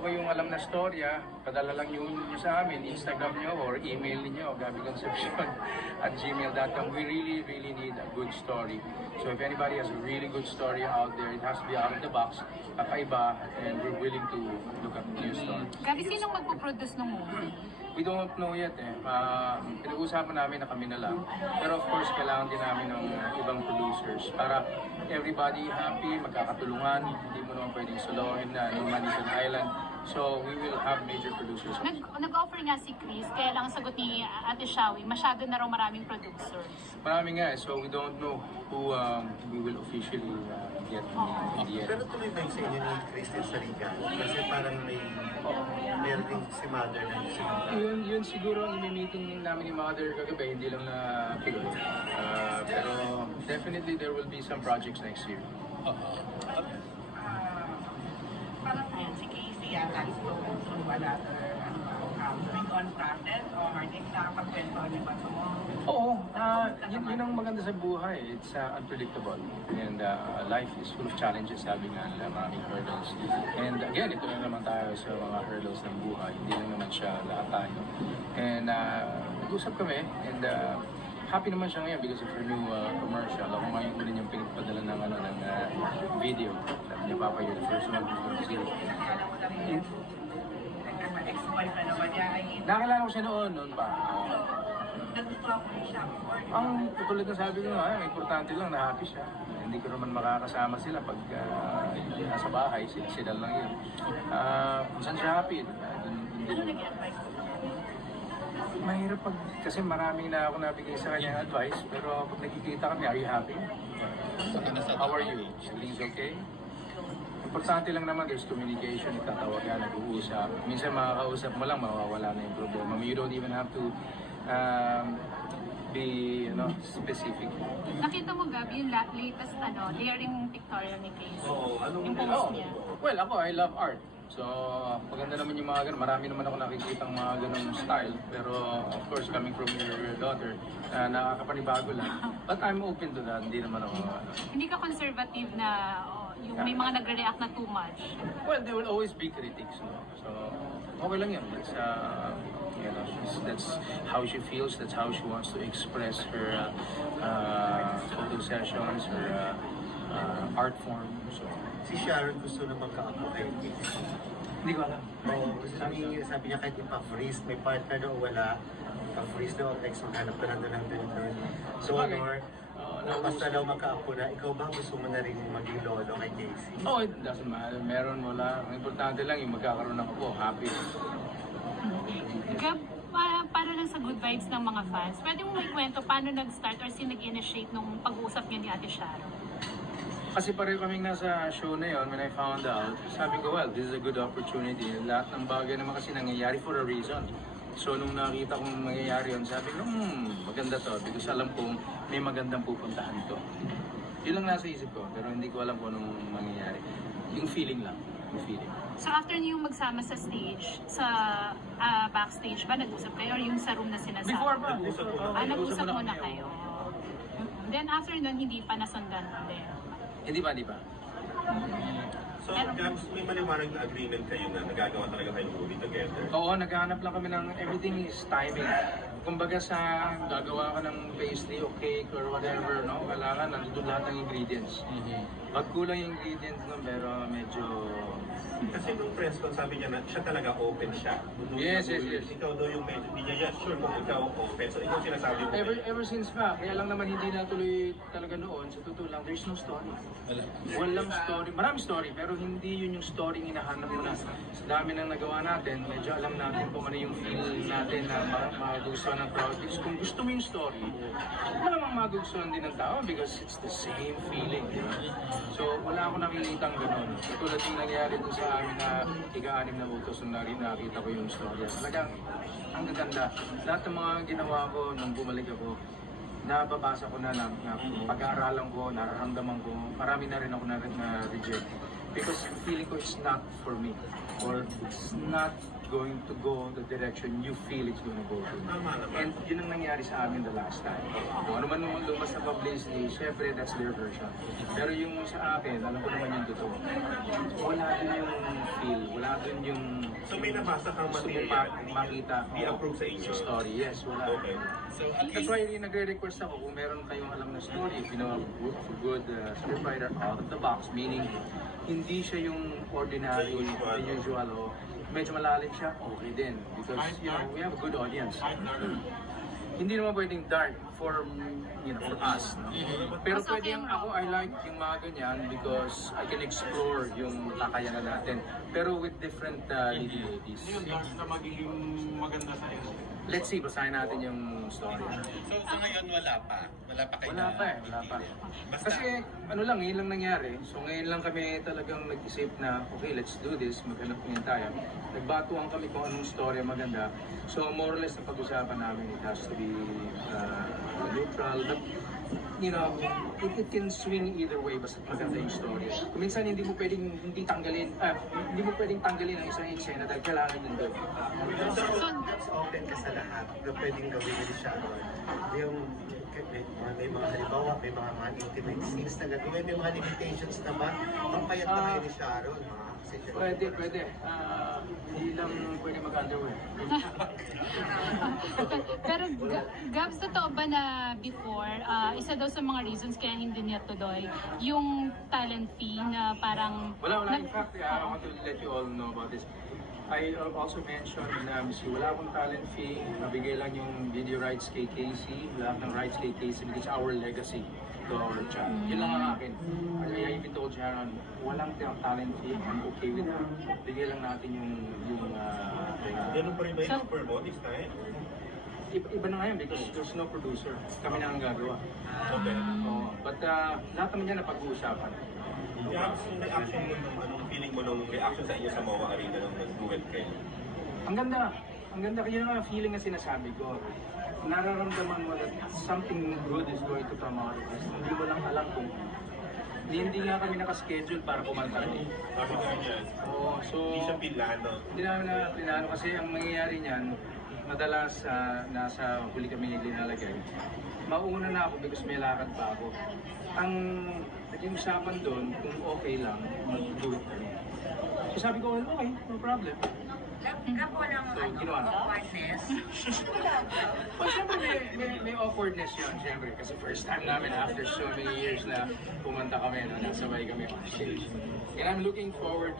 kayong alam na storya, padala lang nyo sa amin, Instagram nyo or email niyo gabiconcepcion@gmail.com. We really need a good story. So if anybody has a really good story out there, it has to be out of the box, kakaiba, and we're willing to look at new stories. Gabi, sinong magpo-produce ng movie? We don't know yet eh. Pinag-uusapan namin na kami na lang. Pero of course, kailangan din namin ng ibang producers para everybody happy, magkakatulungan. Hindi mo naman pwedeng solohin na no man is an island. So we will have major producers. Nag-offer nga si Chris, kaya lang ang sagot ni Ate Shawi, masyado na raw maraming producers. Marami nga eh. So we don't know who we will officially get in the end. Pero tuloy ba yung sa inyo ni Christian Sarigan? Kasi parang meron din si Mother na Yun siguro ang imi-meeting namin ni Mother kagabi, hindi lang na Pinoy. Pero definitely there will be some projects next year. Parang si Casey yata is going through another being contracted or nakakapagkwento niya ba ito? Oo, yun ang maganda sa buhay. It's unpredictable. And life is full of challenges, sabi nga nila, maraming hurdles. And again, ito na naman tayo sa mga hurdles ng buhay. Hindi lang naman siya lahat tayo. And nag-usap kami, and happy naman siya ngayon because of her new commercial. Ako ngayon ko din yung pinagpadala ng, video. Sabi niya, Papa, you're the first one who's going to see it. Ex-boyfriend naman niya ay Nakilala ko siya noon pa. nagustuhan ko rin siya. Ang tulad ng sabi ko nga, importante lang na happy siya. Hindi ko naman makakasama sila pag nasa bahay, sila lang yun. Kung saan siya happy, Ano nag-advise ko? mahirap kasi maraming na ako nabigay sa kanya advice, pero pag nakikita kami, are you happy? How are you? Everything's okay? Importante lang naman, there's communication, itatawag ka, nag-uusap. Minsan makakausap mo lang, mawawala na yung problema. You don't even have to be specific. Nakita mo, Gabi, yung latest daring pictorial ni Casey. Oo, Yung post niya. Well, ako, I love art. So, maganda naman yung mga ganun. Marami naman ako nakikita ng mga ganung style. Pero, of course, coming from your daughter, nakakapanibago lang. But I'm open to that. Hindi naman ako, Hindi ka conservative na yung may mga nagre-react na too much. Well, there will always be critics, no? So, okay lang yun. That's how she feels. That's how she wants to express her photo sessions, her art form. So, si Sharon gusto na magka-apo kay Casey. hindi ko alam. Sabi niya kahit ipa-freeze, may partner daw wala. Pa-freeze daw, next maghanap ka na lang doon. So, Honor, basta daw magka-apo na, ikaw ba gusto mo na rin maging lolo kay Casey? Oh, it doesn't matter. Meron, wala. Ang importante lang yung magkakaroon ako po. Happy. Gab, para lang sa good vibes ng mga fans, pwede mo may kwento paano nag-start or nag-initiate nung pag-uusap niya ni Ate Sharon? Kasi pareho kaming nasa show na yon when I found out. Sabi ko, well, this is a good opportunity. Lahat ng bagay naman kasi nangyayari for a reason. So nung nakita kong nangyayari yun, sabi ko, maganda to. Because alam kong may magandang pupuntahan to. Yun lang nasa isip ko, pero hindi ko alam kung anong mangyayari. Yung feeling lang. Yung feeling. So after niyo magsama sa stage, sa backstage ba, nag-usap kayo or yung sa room na sinasabi? Before pa. Nag-usap muna kayo. Then after nun, hindi pa nasundan ulit. Hindi pa. So, Gabs, may maliwanag na agreement kayo na nagagawa talaga kayo ng movie together? Oo, naghahanap lang kami ng everything is timing. Kumbaga sa gagawa ka ng pastry o cake or whatever, no? Kailangan nandun lahat ng ingredients. Pag kulang yung ingredients nun, pero medyo... Kasi nung press con, sabi niya na siya talaga open siya. Yes. Ikaw daw yung medyo, hindi niya sure kung ikaw open. So, ikaw sinasabi mo. Ever since pa, kaya lang naman hindi natuloy talaga noon, sa totoo lang, there's no story. Walang story. Maraming story, pero hindi yun yung story hinahanap mo na. Sa dami ng nagawa natin, medyo alam natin kung ano yung feel natin na magugustuhan ng crowd. Kung gusto mo yung story, malamang magugustuhan din ng tao because it's the same feeling. So, wala akong nakikita ganun. Katulad yung nangyari doon sa amin na ika-anim na utos nung nakita ko yung story. Talagang, ang gaganda. Lahat ng mga ginawa ko nung bumalik ako, nababasa ko na pag-aaralan ko, nararamdaman ko, marami na rin ako na-reject. Because feeling ko it's not for me. or it's not going to go the direction you feel it's going to go to. Tama naman. And yun ang nangyari sa amin the last time. Kung ano man nung lumabas na publicity, syempre that's their version. Pero yung sa akin, alam ko naman yung totoo. Wala dun yung feel, wala dun yung So may nabasa kang gusto material, mong hindi makita i-approve sa inyo. sa story. Yes, wala. Okay. So at That's least, why nagre-request ako kung meron kayong alam na story, if you know a good scriptwriter out of the box, meaning hindi siya yung ordinary, The usual. o medyo malalim siya, okay din. Because, you know, we have a good audience. Hindi naman pwedeng dark for, you know, for us. No? Pero Mas okay pwede yung ang ako, I like yung mga ganyan because I can explore yung kakayanan natin. Pero with different leading ladies. na magiging maganda sa iyo. Let's see, basahin natin yung story. So sa ngayon wala pa. Wala pa kayo Wala pa eh, wala pa. Kasi ano lang, ngayon lang nangyari. So ngayon lang kami talagang nag-isip na, okay, let's do this, maghanap ngayon tayo. Nagbatuan kami kung anong story maganda. So more or less na pag-usapan namin, it has to be neutral. But, you know, it can swing either way basta maganda yung story. Minsan hindi mo pwedeng tanggalin ang isang eksena dahil kailangan yun doon. That's open ka sa lahat na pwedeng gawin ni Sharon. Yung may mga halimbawa, may mga intimate scenes na gagawin, may mga limitations na ba? Pampayat na kayo ni Sharon, mga session. Pwede. Hindi lang pwede mag-underwear. Pero Gabs, totoo ba na before, isa daw sa mga reasons kaya hindi niya tuloy, yung talent fee na parang... Wala. In fact, I want to let you all know about this. I also mentioned na wala akong talent fee, nabigay lang yung video rights kay Casey, lahat ng rights kay Casey because it's our legacy to our child. Yun lang ang akin. I even told Sharon, walang talent fee, I'm okay with that. Bigay lang natin yung Ganun pa rin ba yung offer mo this time? iba na ngayon because there's no producer. Kami na ang gagawa. Okay. But lahat naman yan na pag-uusapan. Gabs, yung reaction mo nung anong feeling mo nung reaction sa inyo sa MOA Arena nung nag-duet kayo? Ang ganda. Ang ganda. Kaya yung feeling na sinasabi ko. Nararamdaman mo that something good is going to come out of this. Hindi mo lang alam kung hindi nga kami nakaschedule para kumanta rin. Sabi ko niya, So, hindi siya pilano. hindi namin na plinano kasi ang mangyayari niyan, madalas nasa huli kami linalagay. Mauna na ako because may lakad pa ako. Ang naging usapan doon, kung okay lang, mag-do it kami. So sabi ko, well, okay, no problem. Ako lang, So, ginawa na. awkwardness. Well, syempre may awkwardness yun, syempre. Kasi first time namin after so many years na pumunta kami, no, nasabay kami on stage. And I'm looking forward